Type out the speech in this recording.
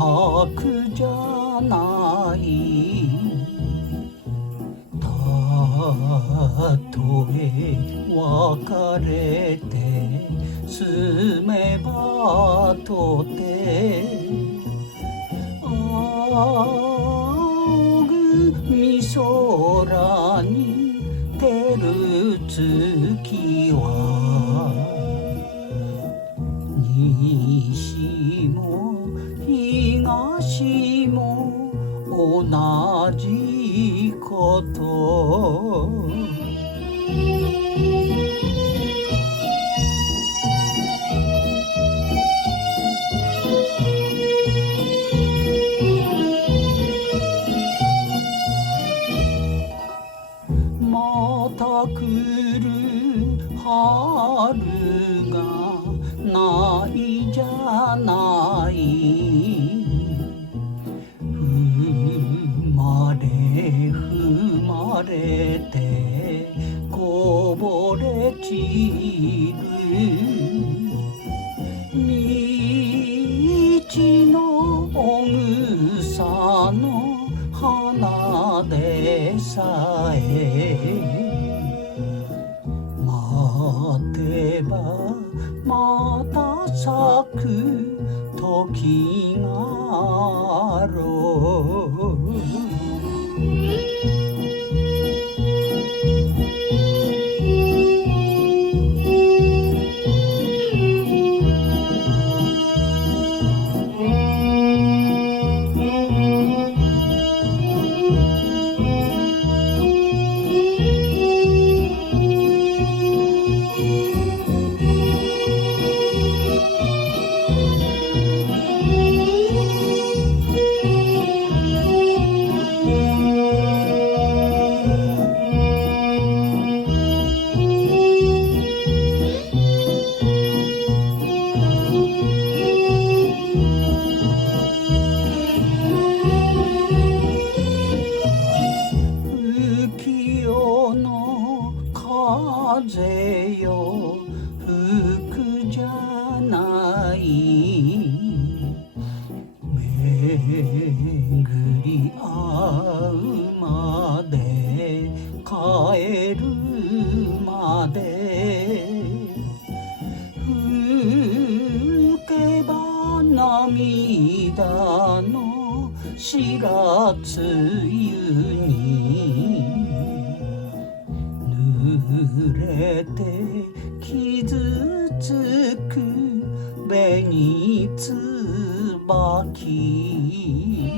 泣くじゃないたとえ別れて住めばとて仰ぐみ空に照る月は西も東も同じことまた来る春がないじゃない踏まれてこぼれ散る道のお草の花でさえ待てばまた咲く時があろう浮世の風よ吹くじゃない巡り合うまで帰るまで吹けば涙の白露に濡れて傷つく紅つばき